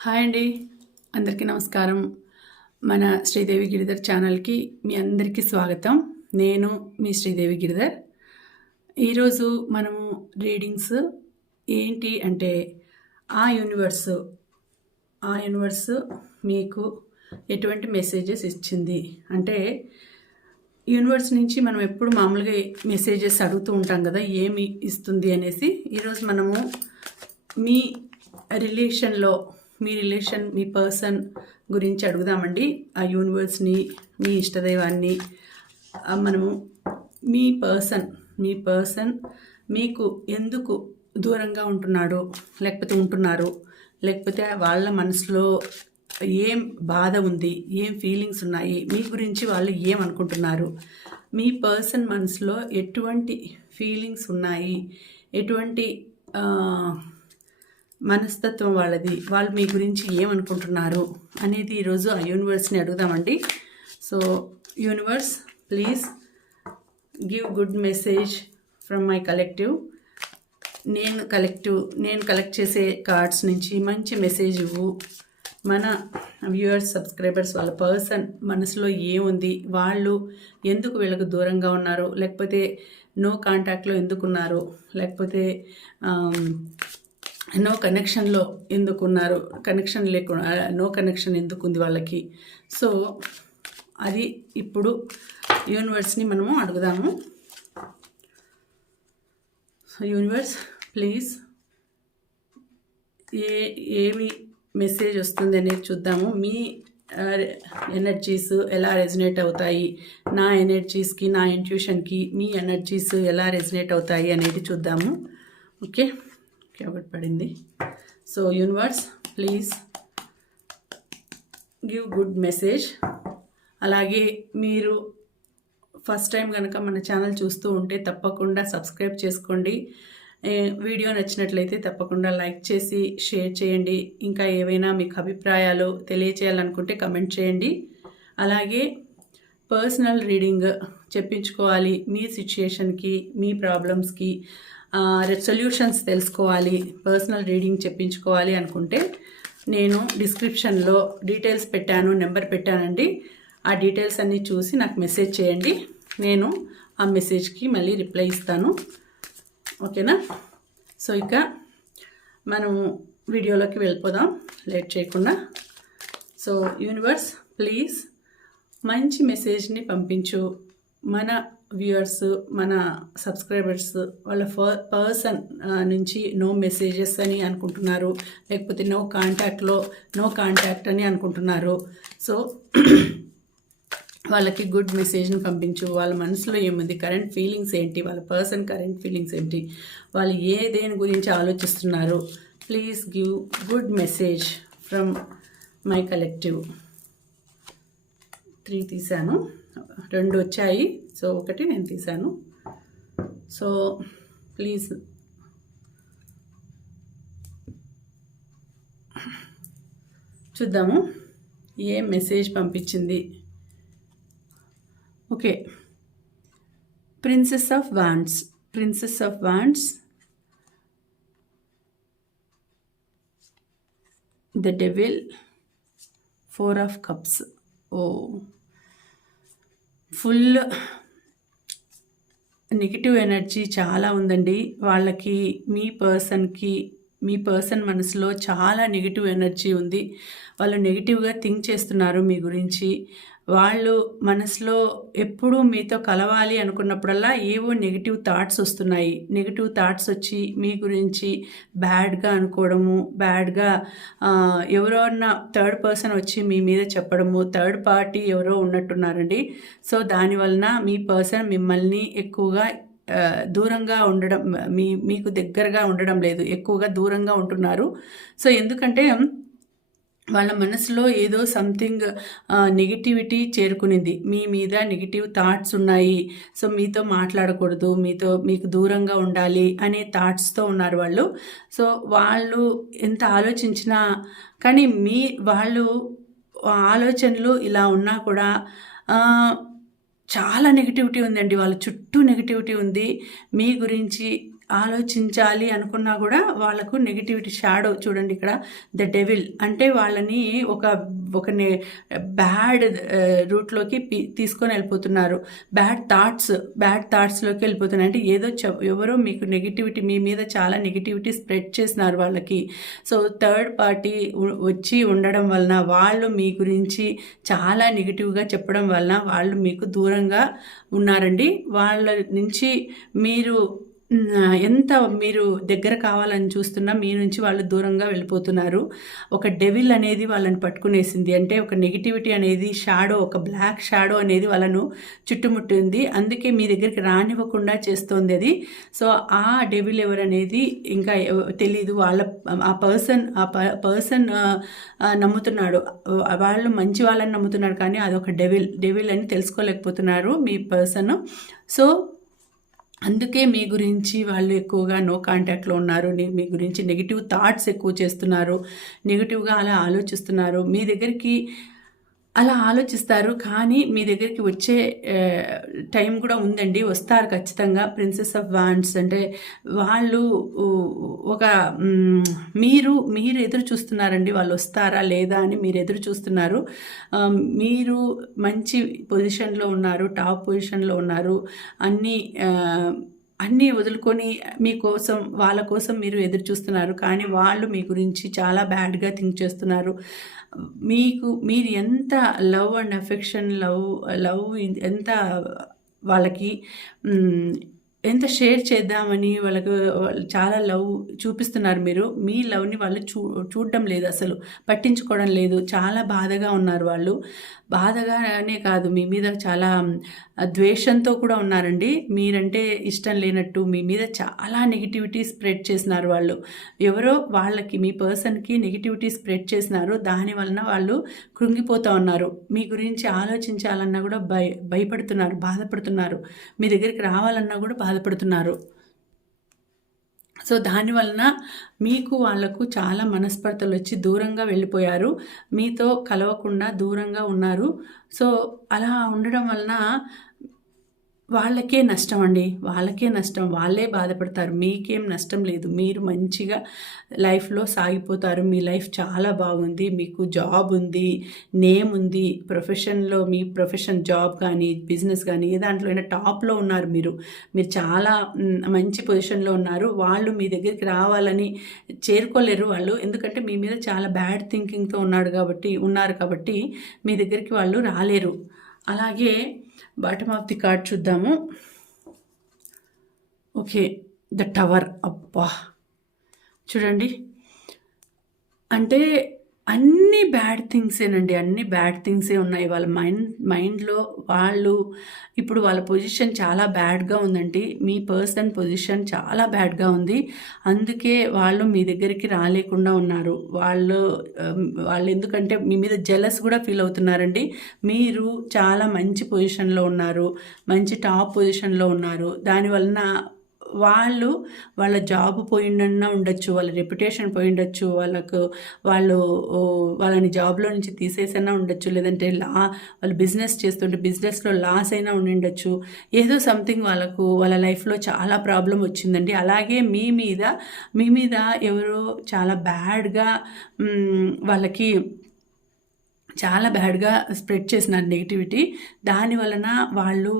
Hi అండి. అందరికీ నమస్కారం. మన శ్రీదేవి గిరిధర్ ఛానల్కి మీ అందరికీ స్వాగతం. నేను మీ శ్రీదేవి గిరిధర్. ఈరోజు మనము రీడింగ్స్ ఏంటి అంటే ఆ యూనివర్స్ ఆ యూనివర్స్ మీకు ఎటువంటి మెసేజెస్ ఇచ్చింది? అంటే యూనివర్స్ నుంచి మనం ఎప్పుడు మామూలుగా మెసేజెస్ అడుగుతూ ఉంటాం కదా ఏమి ఇస్తుంది అనేసి ఈరోజు మనము మీ రిలేషన్లో మీ రిలేషన్ మీ పర్సన్ గురించి అడుగుదామండి. ఆ యూనివర్స్ని మీ ఇష్టదైవాన్ని మనము మీ పర్సన్ మీ పర్సన్ మీకు ఎందుకు దూరంగా ఉంటున్నాడు లేకపోతే ఉంటున్నారు లేకపోతే వాళ్ళ మనసులో ఏం బాధ ఉంది ఏం ఫీలింగ్స్ ఉన్నాయి మీ గురించి వాళ్ళు ఏమనుకుంటున్నారు మీ పర్సన్ మనసులో ఎటువంటి ఫీలింగ్స్ ఉన్నాయి ఎటువంటి మనస్తత్వం వాళ్ళది. వాళ్ళు మీ గురించి ఏమనుకుంటున్నారు అనేది ఈరోజు ఆ యూనివర్స్ని అడుగుదామండి. So universe please give good message from my collective. నేను కలెక్టివ్ నేను కలెక్ట్ చేసే కార్డ్స్ నుంచి మంచి మెసేజ్ ఇవ్వు. మన వ్యూవర్స్ సబ్స్క్రైబర్స్ వాళ్ళ పర్సన్ మనసులో ఏముంది? వాళ్ళు ఎందుకు వీళ్ళకు దూరంగా ఉన్నారు? లేకపోతే నో కాంటాక్ట్లో ఎందుకున్నారు? లేకపోతే నో కనెక్షన్లో ఎందుకున్నారు? కనెక్షన్ లేకుండా నో కనెక్షన్ ఎందుకు ఉంది వాళ్ళకి? సో అది ఇప్పుడు యూనివర్స్ని మనము అడుగుదాము. సో యూనివర్స్ ప్లీజ్ ఏ ఏమి మెసేజ్ వస్తుంది అనేది చూద్దాము. మీ ఎనర్జీస్ ఎలా రెజినేట్ అవుతాయి? నా ఎనర్జీస్కి నా ఇంట్యూషన్కి మీ ఎనర్జీస్ ఎలా రెజినేట్ అవుతాయి అనేది చూద్దాము. ఓకే ఓకే ఒకటి పడింది. So universe please give good message. అలాగే మీరు ఫస్ట్ టైం కనుక మన ఛానల్ చూస్తూ ఉంటే తప్పకుండా సబ్స్క్రైబ్ చేసుకోండి. వీడియో నచ్చినట్లయితే తప్పకుండా లైక్ చేసి షేర్ చేయండి. ఇంకా ఏవైనా మీకు అభిప్రాయాలు తెలియచేయాలనుకుంటే కమెంట్ చేయండి. అలాగే పర్సనల్ రీడింగ్ చెప్పించుకోవాలి. మీ సిచ్యుయేషన్కి మీ ప్రాబ్లమ్స్కి సొల్యూషన్స్ తెలుసుకోవాలి పర్సనల్ రీడింగ్ చెప్పించుకోవాలి అనుకుంటే నేను డిస్క్రిప్షన్లో డీటెయిల్స్ పెట్టాను నెంబర్ పెట్టానండి. ఆ డీటెయిల్స్ అన్నీ చూసి నాకు మెసేజ్ చేయండి. నేను ఆ మెసేజ్కి మళ్ళీ రిప్లై ఇస్తాను. ఓకేనా సో ఇక మనం వీడియోలోకి వెళ్ళిపోదాం. లేట్ చేయకుండా. సో యూనివర్స్ ప్లీజ్ మంచి మెసేజ్ని పంపించు. మన వ్యూయర్స్ మన సబ్స్క్రైబర్స్ వాళ్ళ పర్సన్ నుంచి నో మెసేజెస్ అని అనుకుంటున్నారు. లేకపోతే నో కాంటాక్ట్లో నో కాంటాక్ట్ అని అనుకుంటున్నారు. సో వాళ్ళకి గుడ్ మెసేజ్ని పంపించు. వాళ్ళ మనసులో ఏముంది? కరెంట్ ఫీలింగ్స్ ఏంటి? వాళ్ళ పర్సన్ కరెంట్ ఫీలింగ్స్ ఏంటి? వాళ్ళు ఏ దేని గురించి ఆలోచిస్తున్నారు? Please give good message from my collective. Three తీశాను. రెండు వచ్చాయి. సో ఒకటి నేను తీశాను. So please. చూద్దాము. ఏ మెసేజ్ పంపించింది? Okay. Princess of wands princess of wands the devil. Four of cups. Oh. Full negative energy చాలా ఉందండి. వాళ్ళకి మీ పర్సన్కి మీ పర్సన్ మనసులో చాలా నెగిటివ్ ఎనర్జీ ఉంది. వాళ్ళు నెగిటివ్గా థింక్ చేస్తున్నారు మీ గురించి. వాళ్ళు మనసులో ఎప్పుడూ మీతో కలవాలి అనుకున్నప్పుడల్లా ఏవో నెగిటివ్ థాట్స్ వస్తున్నాయి. నెగిటివ్ థాట్స్ వచ్చి మీ గురించి బ్యాడ్గా అనుకోవడము బ్యాడ్గా ఎవరన్నా థర్డ్ పర్సన్ వచ్చి మీ మీద చెప్పడము థర్డ్ పార్టీ ఎవరో ఉన్నట్టున్నారండి. సో దానివలన మీ పర్సన్ మిమ్మల్ని ఎక్కువగా దూరంగా ఉండడం మీ మీకు దగ్గరగా ఉండడం లేదు. ఎక్కువగా దూరంగా ఉంటున్నారు. సో ఎందుకంటే వాళ్ళ మనసులో ఏదో సంథింగ్ నెగిటివిటీ చేరుకునింది. మీ మీద నెగిటివ్ థాట్స్ ఉన్నాయి. సో మీతో మాట్లాడకూడదు. మీతో మీకు దూరంగా ఉండాలి అనే థాట్స్తో ఉన్నారు వాళ్ళు. సో వాళ్ళు ఎంత ఆలోచించినా కానీ మీ వాళ్ళు ఆలోచనలు ఇలా ఉన్నా కూడా చాలా నెగిటివిటీ ఉందండి. వాళ్ళ చుట్టూ నెగిటివిటీ ఉంది. మీ గురించి ఆలోచించాలి అనుకున్నా కూడా వాళ్ళకు నెగిటివిటీ షాడో చూడండి ఇక్కడ ద డెవిల్ అంటే వాళ్ళని ఒక ఒక బ్యాడ్ రూట్లోకి uh, తీసుకొని వెళ్ళిపోతున్నారు. బ్యాడ్ థాట్స్ బ్యాడ్ థాట్స్లోకి వెళ్ళిపోతున్నారు. అంటే ఏదో ఎవరో మీకు నెగిటివిటీ మీ మీద చాలా నెగిటివిటీ స్ప్రెడ్ చేసినారు వాళ్ళకి. సో థర్డ్ పార్టీ వచ్చి ఉండడం వలన వాళ్ళు మీ గురించి చాలా నెగిటివ్గా చెప్పడం వలన వాళ్ళు మీకు దూరంగా ఉన్నారండి. వాళ్ళ నుంచి మీరు ఎంత మీరు దగ్గర కావాలని చూస్తున్నా మీ నుంచి వాళ్ళు దూరంగా వెళ్ళిపోతున్నారు. ఒక డెవిల్ అనేది వాళ్ళని పట్టుకునేసింది. అంటే ఒక నెగిటివిటీ అనేది షాడో ఒక బ్లాక్ షాడో అనేది వాళ్ళను చుట్టుముట్టింది. అందుకే మీ దగ్గరికి రానివ్వకుండా చేస్తోంది అది. సో ఆ డెవిల్ ఎవరనేది ఇంకా తెలీదు. వాళ్ళ ఆ పర్సన్ ఆ పర్సన్ నమ్ముతున్నాడు. వాళ్ళు మంచి వాళ్ళని నమ్ముతున్నారు కానీ అదొక డెవిల్ డెవిల్ అని తెలుసుకోలేకపోతున్నారు మీ పర్సన్ సో అందుకే మీ గురించి వాళ్ళు ఎక్కువగా నో కాంటాక్ట్లో ఉన్నారు. మీ గురించి నెగిటివ్ థాట్స్ ఎక్కువ చేస్తున్నారు. నెగిటివ్గా అలా ఆలోచిస్తున్నారు. మీ దగ్గరికి అలా ఆలోచిస్తారు. కానీ మీ దగ్గరికి వచ్చే టైం కూడా ఉందండి. వస్తారు ఖచ్చితంగా. ప్రిన్సెస్ ఆఫ్ వాండ్స్ అంటే వాళ్ళు ఒక మీరు మీరు ఎదురు చూస్తున్నారండి. వాళ్ళు వస్తారా లేదా అని మీరు ఎదురు చూస్తున్నారు. మీరు మంచి పొజిషన్లో ఉన్నారు టాప్ పొజిషన్లో ఉన్నారు. అన్నీ అన్నీ వదులుకొని మీకోసం వాళ్ళ కోసం మీరు ఎదురు చూస్తున్నారు. కానీ వాళ్ళు మీ గురించి చాలా బ్యాడ్గా థింక్ చేస్తున్నారు. మీకు మీరు ఎంత love and affection love love ఎంత వాళ్ళకి ఎంత షేర్ చేద్దామని వాళ్ళకు చాలా లవ్ చూపిస్తున్నారు మీరు. మీ లవ్ని వాళ్ళు చూ చూడడం లేదు అసలు. పట్టించుకోవడం లేదు. చాలా బాధగా ఉన్నారు వాళ్ళు. బాధగానే కాదు మీ మీద చాలా ద్వేషంతో కూడా ఉన్నారండి. మీరంటే ఇష్టం లేనట్టు మీ మీద చాలా నెగిటివిటీ స్ప్రెడ్ చేసినారు వాళ్ళు. ఎవరో వాళ్ళకి మీ పర్సన్కి నెగిటివిటీ స్ప్రెడ్ చేసినారు. దాని వలన వాళ్ళు కృంగిపోతూ ఉన్నారు. మీ గురించి ఆలోచించాలన్నా కూడా భయ భయపడుతున్నారు బాధపడుతున్నారు. మీ దగ్గరికి రావాలన్నా కూడా బాధపడుతున్నారు. సో దానివలన మీకు వాళ్ళకు చాలా మనస్పర్ధలు వచ్చి దూరంగా వెళ్ళిపోయారు. మీతో కలవకుండా దూరంగా ఉన్నారు. సో అలా ఉండడం వలన వాళ్ళకే నష్టం అండి వాళ్ళకే నష్టం. వాళ్ళే బాధపడతారు. మీకేం నష్టం లేదు. మీరు మంచిగా లైఫ్లో సాగిపోతారు. మీ లైఫ్ చాలా బాగుంది. మీకు జాబ్ ఉంది. నేమ్ ఉంది. ప్రొఫెషన్లో మీ ప్రొఫెషన్ జాబ్ కానీ బిజినెస్ కానీ ఏ దాంట్లో అయినా టాప్లో ఉన్నారు మీరు. మీరు చాలా మంచి పొజిషన్లో ఉన్నారు. వాళ్ళు మీ దగ్గరికి రావాలని చేరుకోలేరు వాళ్ళు. ఎందుకంటే మీ మీద చాలా బ్యాడ్ థింకింగ్తో ఉన్నాడు కాబట్టి ఉన్నారు కాబట్టి మీ దగ్గరికి వాళ్ళు రాలేరు. అలాగే బాటమ్ ఆఫ్ ది కార్డ్ చూద్దాము. Okay the tower. అబ్బా. చూడండి. అంటే అన్ని బ్యాడ్ థింగ్సేనండి అన్ని బ్యాడ్ థింగ్సే ఉన్నాయి. వాళ్ళ మైండ్ మైండ్లో వాళ్ళు ఇప్పుడు వాళ్ళ పొజిషన్ చాలా బ్యాడ్గా ఉందండి. మీ పర్సన్ పొజిషన్ చాలా బ్యాడ్గా ఉంది. అందుకే వాళ్ళు మీ దగ్గరికి రాలేకుండా ఉన్నారు. వాళ్ళు um, వాళ్ళు ఎందుకంటే మీ మీద జెలస్ కూడా ఫీల్ అవుతున్నారండి. మీరు చాలా మంచి పొజిషన్లో ఉన్నారు. మంచి టాప్ పొజిషన్లో ఉన్నారు. దానివలన వాళ్ళు వాళ్ళ జాబ్ పోయిండన్నా ఉండొచ్చు వాళ్ళ రెప్యుటేషన్ పోయిండొచ్చు వాళ్ళకు వాళ్ళు వాళ్ళని జాబ్లో నుంచి తీసేసైనా ఉండొచ్చు లేదంటే లా వాళ్ళు బిజినెస్ చేస్తుంటే బిజినెస్లో లాస్ అయినా ఉండిండొచ్చు. ఏదో సంథింగ్ వాళ్ళకు వాళ్ళ లైఫ్లో చాలా ప్రాబ్లం వచ్చిందండి. అలాగే మీ మీద మీ మీద ఎవరో చాలా బ్యాడ్గా వాళ్ళకి చాలా బ్యాడ్గా స్ప్రెడ్ చేసినారు నెగిటివిటీ. దాని వలన వాళ్ళు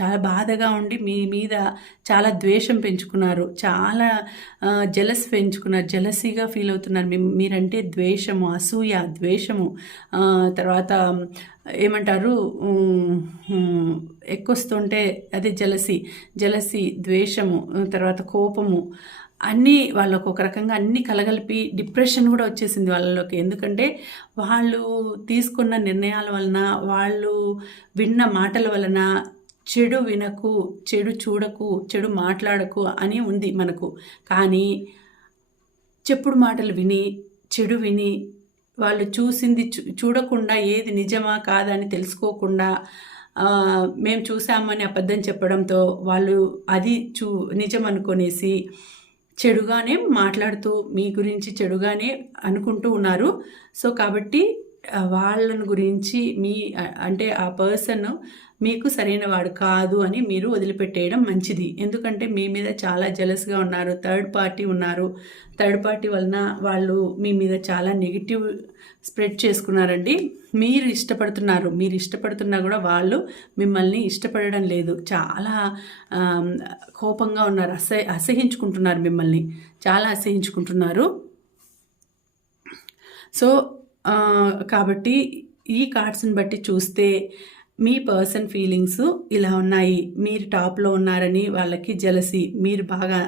చాలా బాధగా ఉండి మీ మీద చాలా ద్వేషం పెంచుకున్నారు. చాలా జలస్ పెంచుకున్నారు. జలసీగా ఫీల్ అవుతున్నారు. మీరంటే ద్వేషము అసూయ ద్వేషము. తర్వాత ఏమంటారు? ఎక్కువస్తుంటే అదే జలసి జలసి ద్వేషము తర్వాత కోపము. అన్నీ వాళ్ళకు ఒక రకంగా అన్నీ కలగలిపి డిప్రెషన్ కూడా వచ్చేసింది వాళ్ళలోకి. ఎందుకంటే వాళ్ళు తీసుకున్న నిర్ణయాల వలన వాళ్ళు విన్న మాటల వలన చెడు వినకు చెడు చూడకు చెడు మాట్లాడకు అని ఉంది మనకు. కానీ చెప్పుడు మాటలు విని చెడు విని వాళ్ళు చూసింది చూడకుండా ఏది నిజమా కాదని తెలుసుకోకుండా మేము చూసామని అబద్ధం చెప్పడంతో వాళ్ళు అది చూ నిజం అనుకునేసి చెడుగానే మాట్లాడుతూ మీ గురించి చెడుగానే అనుకుంటూ ఉన్నారు. సో కాబట్టి వాళ్ళని గురించి మీ అంటే ఆ పర్సన్ మీకు సరైన వాడు కాదు అని మీరు వదిలిపెట్టేయడం మంచిది. ఎందుకంటే మీ మీద చాలా జలస్గా ఉన్నారు థర్డ్ పార్టీ ఉన్నారు. థర్డ్ పార్టీ వలన వాళ్ళు మీ మీద చాలా నెగిటివ్ స్ప్రెడ్ చేసుకున్నారండి. మీరు ఇష్టపడుతున్నారు. మీరు ఇష్టపడుతున్నా కూడా వాళ్ళు మిమ్మల్ని ఇష్టపడడం లేదు. చాలా కోపంగా ఉన్నారు. అసహ అసహించుకుంటున్నారు మిమ్మల్ని. చాలా అసహించుకుంటున్నారు. సో కాబట్టి ఈ కార్డ్స్ని బట్టి చూస్తే మీ పర్సన్ ఫీలింగ్స్ ఇలా ఉన్నాయి మీరు టాప్లో ఉన్నారని వాళ్ళకి జలసి. మీరు బాగా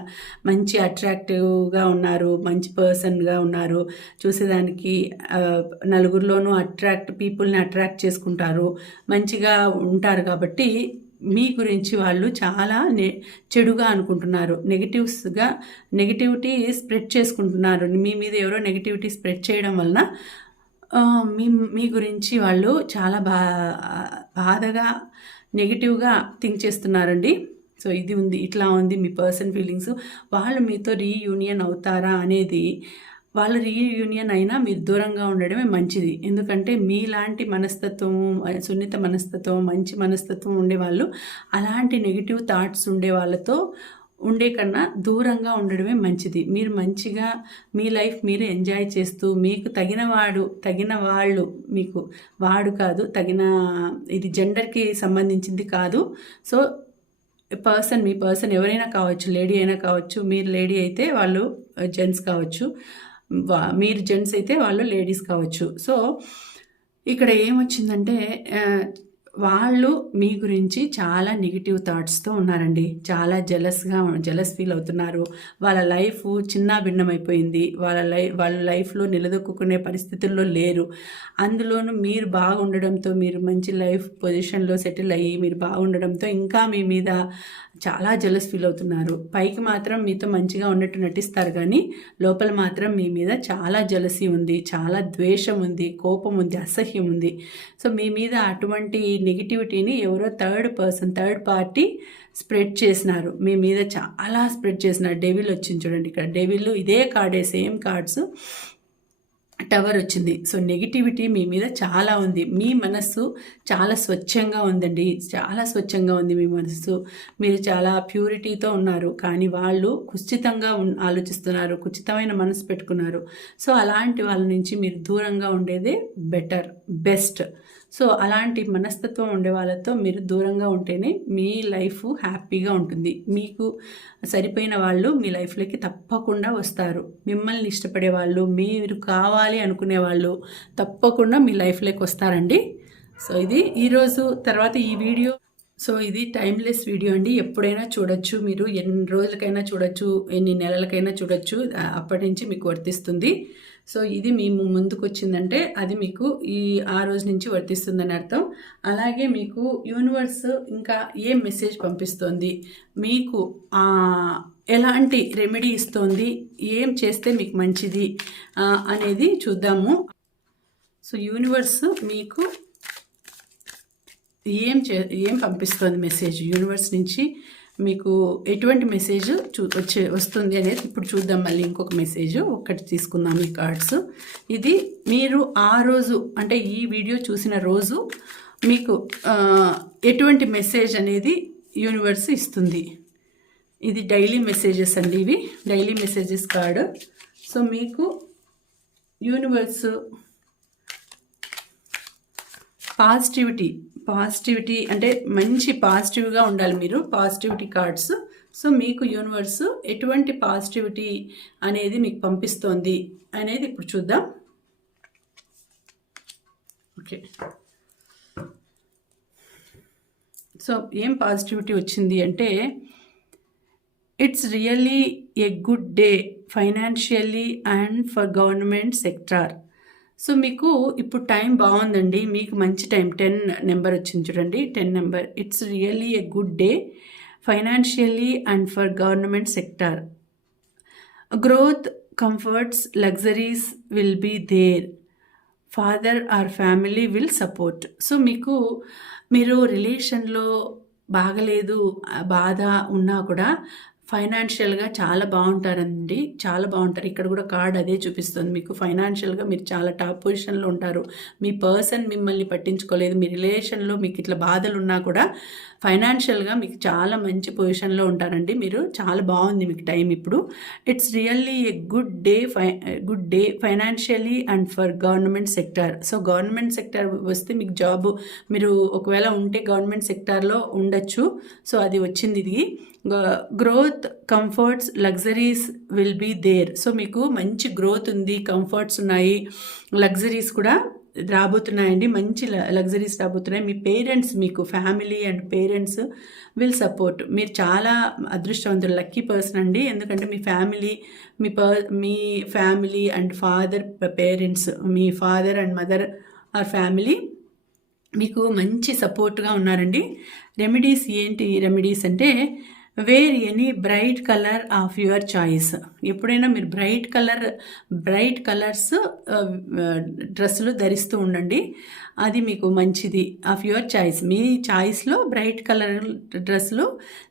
మంచి అట్రాక్టివ్గా ఉన్నారు మంచి పర్సన్గా ఉన్నారు. చూసేదానికి నలుగురిలోనూ అట్రాక్ట్ పీపుల్ని అట్రాక్ట్ చేసుకుంటారు. మంచిగా ఉంటారు కాబట్టి మీ గురించి వాళ్ళు చాలా నె చెడుగా అనుకుంటున్నారు. నెగిటివ్స్గా నెగిటివిటీ స్ప్రెడ్ చేసుకుంటున్నారు. మీ మీద ఎవరో నెగిటివిటీ స్ప్రెడ్ చేయడం వలన మీ మీ గురించి వాళ్ళు చాలా బా బాధగా నెగిటివ్గా థింక్ చేస్తున్నారండి. సో ఇది ఉంది ఇట్లా ఉంది మీ పర్సన్ ఫీలింగ్స్ వాళ్ళు మీతో రీయూనియన్ అవుతారా అనేది వాళ్ళ రీయూనియన్ అయినా మీరు దూరంగా ఉండడమే మంచిది. ఎందుకంటే మీలాంటి మనస్తత్వం సున్నిత మనస్తత్వం మంచి మనస్తత్వం ఉండేవాళ్ళు అలాంటి నెగిటివ్ థాట్స్ ఉండే వాళ్ళతో ఉండే కన్నా దూరంగా ఉండడమే మంచిది. మీరు మంచిగా మీ లైఫ్ మీరు ఎంజాయ్ చేస్తూ మీకు తగిన వాడు తగిన వాళ్ళు మీకు వాడు కాదు తగిన ఇది జెండర్కి సంబంధించింది కాదు. సో పర్సన్ మీ పర్సన్ ఎవరైనా కావచ్చు లేడీ అయినా కావచ్చు మీరు లేడీ అయితే వాళ్ళు జెంట్స్ కావచ్చు మీరు జెంట్స్ అయితే వాళ్ళు లేడీస్ కావచ్చు. సో ఇక్కడ ఏమొచ్చిందంటే వాళ్ళు మీ గురించి చాలా నెగిటివ్ థాట్స్తో ఉన్నారండి. చాలా జలస్గా జలస్ ఫీల్ అవుతున్నారు. వాళ్ళ లైఫ్ చిన్న భిన్నమైపోయింది. వాళ్ళ లై వాళ్ళ లైఫ్లో నిలదొక్కునే పరిస్థితుల్లో లేరు. అందులోనూ మీరు బాగుండడంతో మీరు మంచి లైఫ్ పొజిషన్లో సెటిల్ అయ్యి మీరు బాగుండడంతో ఇంకా మీ మీద చాలా జలస్ ఫీల్ అవుతున్నారు. పైకి మాత్రం మీతో మంచిగా ఉన్నట్టు నటిస్తారు కానీ లోపల మాత్రం మీ మీద చాలా జలసీ ఉంది చాలా ద్వేషం ఉంది కోపం ఉంది అసహ్యం ఉంది. సో మీ మీద అటువంటి నెగిటివిటీని ఎవరో third person third party spread చేసినారు. మీ మీద చాలా స్ప్రెడ్ చేసినారు. డెవిల్ వచ్చింది చూడండి ఇక్కడ. డెవిల్ ఇదే కార్డే సేమ్ కార్డ్స్ టవర్ వచ్చింది. సో నెగిటివిటీ మీ మీద చాలా ఉంది. మీ మనస్సు చాలా స్వచ్ఛంగా ఉందండి. చాలా స్వచ్ఛంగా ఉంది మీ మనస్సు. మీరు చాలా ప్యూరిటీతో ఉన్నారు. కానీ వాళ్ళు కుచితంగా ఉన్- ఆలోచిస్తున్నారు. కుచితమైన మనసు పెట్టుకున్నారు. సో అలాంటి వాళ్ళ నుంచి మీరు దూరంగా ఉండేదే బెటర్ బెస్ట్. సో అలాంటి మనస్తత్వం ఉండే వాళ్ళతో మీరు దూరంగా ఉంటేనే మీ లైఫ్ హ్యాపీగా ఉంటుంది. మీకు సరిపోయిన వాళ్ళు మీ లైఫ్లోకి తప్పకుండా వస్తారు. మిమ్మల్ని ఇష్టపడే వాళ్ళు మీరు కావాలి అనుకునే వాళ్ళు తప్పకుండా మీ లైఫ్లోకి వస్తారండి. సో ఇది ఈరోజు తర్వాత ఈ వీడియో. సో ఇది టైమ్లెస్ వీడియో అండి. ఎప్పుడైనా చూడొచ్చు మీరు. ఎన్ని రోజులకైనా చూడొచ్చు ఎన్ని నెలలకైనా చూడొచ్చు. అప్పటి నుంచి మీకు వర్తిస్తుంది. సో ఇది మీ ముందుకు వచ్చిందంటే అది మీకు ఈ ఆ రోజు నుంచి వర్తిస్తుందని అర్థం. అలాగే మీకు యూనివర్స్ ఇంకా ఏం మెసేజ్ పంపిస్తోంది? మీకు ఎలాంటి రెమెడీ ఇస్తోంది? ఏం చేస్తే మీకు మంచిది? అనేది చూద్దాము. సో యూనివర్స్ మీకు ఏం చే ఏం పంపిస్తుంది మెసేజ్? యూనివర్స్ నుంచి మీకు ఎటువంటి మెసేజ్ చూ వచ్చే వస్తుంది అనేది ఇప్పుడు చూద్దాం మళ్ళీ ఇంకొక మెసేజ్ ఒక్కటి తీసుకుందాం ఈ కార్డ్స్ ఇది మీరు ఆ రోజు అంటే ఈ వీడియో చూసిన రోజు మీకు ఎటువంటి మెసేజ్ అనేది యూనివర్స్ ఇస్తుంది. ఇది డైలీ మెసేజెస్ అండి ఇవి. డైలీ మెసేజెస్ కార్డ్ సో మీకు యూనివర్స్ పాజిటివిటీ పాజిటివిటీ అంటే మంచి పాజిటివ్గా ఉండాలి మీరు పాజిటివిటీ కార్డ్స్. సో మీకు యూనివర్స్ ఎటువంటి పాజిటివిటీ అనేది మీకు పంపిస్తోంది అనేది ఇప్పుడు చూద్దాం. ఓకే. సో ఏం పాజిటివిటీ వచ్చింది అంటే it's really a good day financially and for government sector. So మీకు ఇప్పుడు టైం బాగుందండి. మీకు మంచి టైం. టెన్ నెంబర్ వచ్చింది చూడండి. Ten number. It's really a good day financially and for government sector growth comforts luxuries will be there father or family will support so మీకు మీరు రిలేషన్లో బాగలేదు బాధ ఉన్నా కూడా ఫైనాన్షియల్గా చాలా బాగుంటారండి. చాలా బాగుంటారు. ఇక్కడ కూడా కార్డ్ అదే చూపిస్తుంది మీకు. ఫైనాన్షియల్గా మీరు చాలా టాప్ పొజిషన్లో ఉంటారు. మీ పర్సన్ మిమ్మల్ని పట్టించుకోలేదు. మీ రిలేషన్లో మీకు ఇట్లా బాధలు ఉన్నా కూడా ఫైనాన్షియల్గా మీకు చాలా మంచి పొజిషన్లో ఉంటారండి. మీరు చాలా బాగుంది మీకు టైం ఇప్పుడు. It's really a good day phi good day financially and for government sector. So government sector వస్తే మీకు జాబ్ మీరు ఒకవేళ ఉంటే గవర్నమెంట్ సెక్టార్లో ఉండొచ్చు. సో అది వచ్చింది ఇది. Growth comforts luxuries will be there. So మీకు మంచి గ్రోత్ ఉంది కంఫర్ట్స్ ఉన్నాయి లగ్జరీస్ కూడా రాబోతున్నాయండి. మంచి లగ్జరీస్ రాబోతున్నాయి. మీ పేరెంట్స్ మీకు family and parents will support. మీరు చాలా అదృష్టవంతులు లక్కీ పర్సన్ అండి. ఎందుకంటే మీ ఫ్యామిలీ మీ పర్ మీ family and father parents me father and mother or family మీకు మంచి సపోర్ట్గా ఉన్నారండి. రెమెడీస్ ఏంటి? రెమెడీస్ అంటే wear any bright colour of your choice. ఎప్పుడైనా మీరు బ్రైట్ కలర్ బ్రైట్ కలర్స్ డ్రెస్సులు ధరిస్తూ ఉండండి. అది మీకు మంచిది. Of your choice. మీ చాయిస్లో బ్రైట్ కలర్ డ్రెస్సులు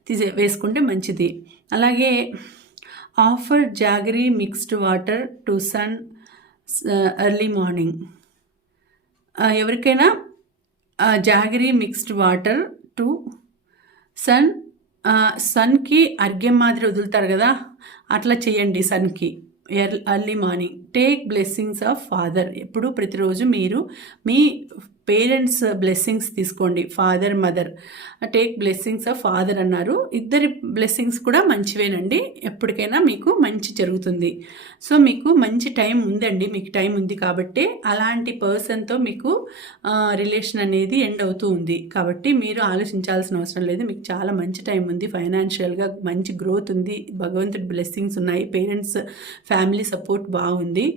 తీసే వేసుకుంటే మంచిది. అలాగే offer jaggery mixed water to sun early morning. ఎవరికైనా jaggery mixed water to sun సన్కి అర్ఘ్యం మాదిరి వదులుతారు కదా అట్లా చేయండి సన్కి. Early morning. Take blessings of father. ఎప్పుడు ప్రతిరోజు మీరు మీ పేరెంట్స్ బ్లెస్సింగ్స్ తీసుకోండి father mother. Take blessings of father అన్నారు. ఇద్దరి బ్లెస్సింగ్స్ కూడా మంచివేనండి. ఎప్పటికైనా మీకు మంచి జరుగుతుంది. సో మీకు మంచి టైం ఉందండి. మీకు టైం ఉంది కాబట్టి అలాంటి పర్సన్తో మీకు రిలేషన్ అనేది ఎండ్ అవుతూ ఉంది. కాబట్టి మీరు ఆలోచించాల్సిన అవసరం లేదు. మీకు చాలా మంచి టైం ఉంది. ఫైనాన్షియల్గా మంచి గ్రోత్ ఉంది. భగవంతుడి బ్లెస్సింగ్స్ ఉన్నాయి. పేరెంట్స్ ఫ్యామిలీ సపోర్ట్ బాగుంది.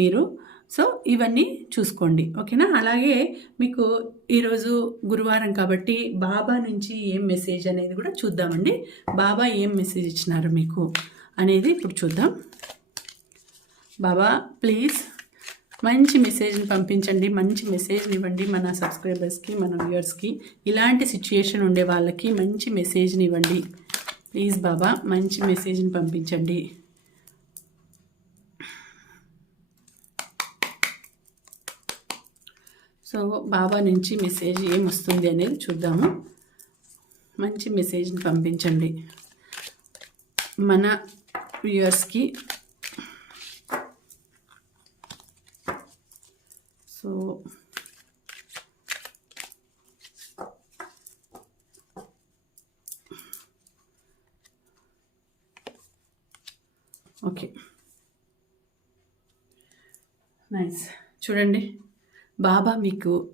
మీరు సో ఇవన్నీ చూసుకోండి. ఓకేనా? అలాగే మీకు ఈరోజు గురువారం కాబట్టి బాబా నుంచి ఏం మెసేజ్ అనేది కూడా చూద్దామండి. బాబా ఏం మెసేజ్ ఇచ్చినారు మీకు అనేది ఇప్పుడు చూద్దాం. బాబా ప్లీజ్ మంచి మెసేజ్ని పంపించండి. మంచి మెసేజ్ని ఇవ్వండి మన సబ్స్క్రైబర్స్కి మన వ్యూయర్స్కి. ఇలాంటి సిచ్యుయేషన్ ఉండే వాళ్ళకి మంచి మెసేజ్ని ఇవ్వండి. ప్లీజ్ బాబా మంచి మెసేజ్ని పంపించండి. సో బాబా నుంచి మెసేజ్ ఏం వస్తుంది అనేది చూద్దాము. మంచి మెసేజ్ని పంపించండి. మన వ్యూయర్స్కి సో ఓకే. నైస్. చూడండి. బాబా మీకు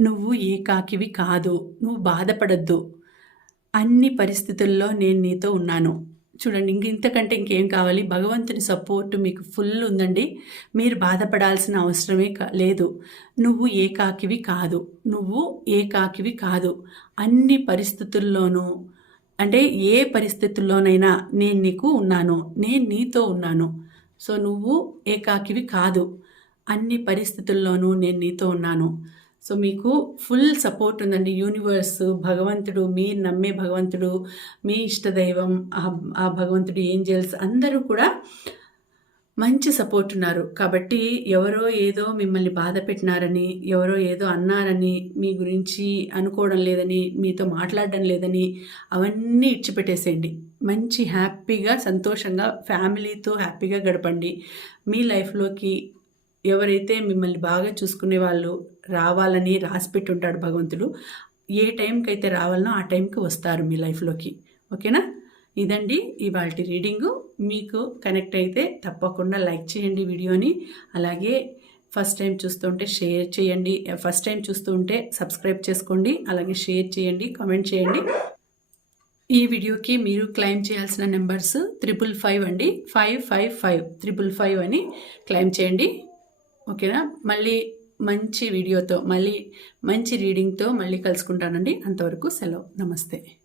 నువ్వు ఏకాకివి కాదు నువ్వు బాధపడద్దు. అన్ని పరిస్థితుల్లో నేను నీతో ఉన్నాను. చూడండి ఇంక ఇంతకంటే ఇంకేం కావాలి? భగవంతుని సపోర్ట్ మీకు ఫుల్ ఉందండి. మీరు బాధపడాల్సిన అవసరమే లేదు. నువ్వు ఏకాకివి కాదు. నువ్వు ఏకాకివి కాదు. అన్ని పరిస్థితుల్లోనూ అంటే ఏ పరిస్థితుల్లోనైనా నేను నీకు ఉన్నాను. నేను నీతో ఉన్నాను. సో నువ్వు ఏకాకివి కాదు. అన్ని పరిస్థితుల్లోనూ నేను నీతో ఉన్నాను. సో మీకు ఫుల్ సపోర్ట్ ఉందండి. యూనివర్స్ భగవంతుడు మీరు నమ్మే భగవంతుడు మీ ఇష్టదైవం ఆ భగవంతుడు ఏంజల్స్ అందరూ కూడా మంచి సపోర్ట్ ఉన్నారు. కాబట్టి ఎవరో ఏదో మిమ్మల్ని బాధ పెట్టినారని ఎవరో ఏదో అన్నారని మీ గురించి అనుకోవడం లేదని మీతో మాట్లాడడం లేదని అవన్నీ ఇచ్చిపెట్టేసేయండి. మంచి హ్యాపీగా సంతోషంగా ఫ్యామిలీతో హ్యాపీగా గడపండి. మీ లైఫ్లోకి ఎవరైతే మిమ్మల్ని బాగా చూసుకునే వాళ్ళు రావాలని రాసిపెట్టుంటాడు భగవంతుడు ఏ టైంకి అయితే రావాలనో ఆ టైంకి వస్తారు మీ లైఫ్లోకి. ఓకేనా? ఇదండి ఇవాళ రీడింగు. మీకు కనెక్ట్ అయితే తప్పకుండా లైక్ చేయండి వీడియోని. అలాగే ఫస్ట్ టైం చూస్తుంటే షేర్ చేయండి. ఫస్ట్ టైం చూస్తుంటే సబ్స్క్రైబ్ చేసుకోండి. అలాగే షేర్ చేయండి కామెంట్ చేయండి. ఈ వీడియోకి మీరు క్లెయిమ్ చేయాల్సిన నెంబర్స్ త్రిపుల్ ఫైవ్ అండి. Five five five triple five అని క్లెయిమ్ చేయండి. ఓకేనా? మళ్ళీ మంచి వీడియోతో మళ్ళీ మంచి రీడింగ్తో మళ్ళీ కలుసుకుంటానండి. అంతవరకు సెలవు. నమస్తే.